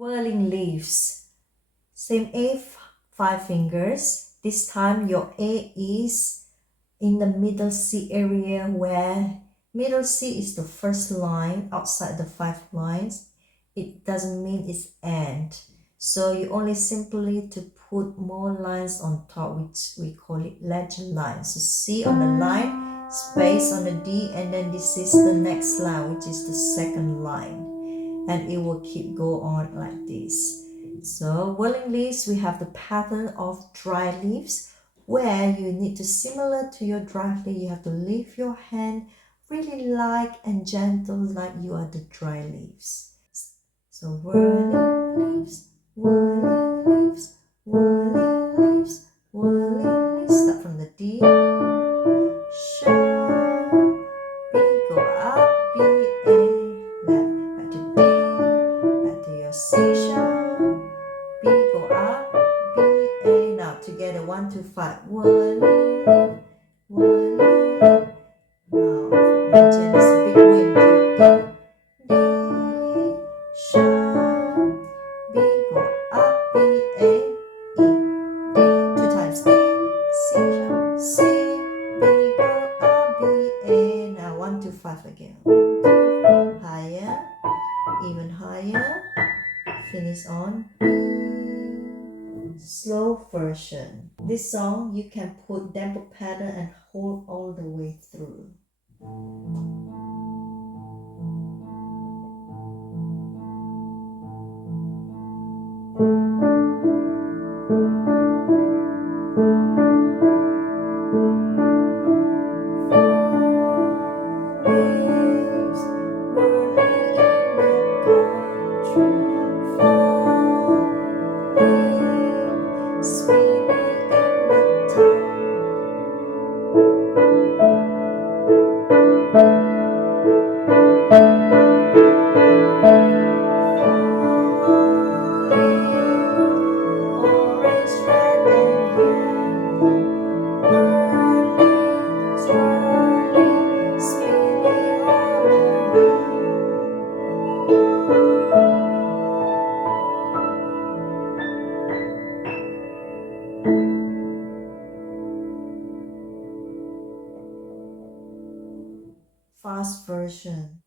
Whirling leaves. Same A, 5 fingers. This time your A is in the middle C area, where middle C is the first line outside the 5 lines. It doesn't mean it's end. So you only simply to put more lines on top, which we call it legend lines. So C on the line, space on the D, and then this is the next line, which is the second line. And it will keep go on like this. So whirling leaves, we have the pattern of dry leaves, where you need to, similar to your dry leaf, you have to lift your hand really light and gentle, like you are the dry leaves. So whirling leaves, whirling leaves, whirling leaves, whirling leaves. Start from the D. Sharp, B, go up, B, A, left, back to D, back to your C sharp, B, go up, B, A. Now together, 1, 2, 5. Whirling, whirling. Now imagine this big wind to E, D, sharp, B, go up, B, A, E, D, 2 times D, C sharp, C, B, go up, B, A. Now 1, 2, 5 again. 1, 2, 5. Higher, even higher. Finish on B. Slow version. This song you can put tempo pattern and hold all the way through. Fast version.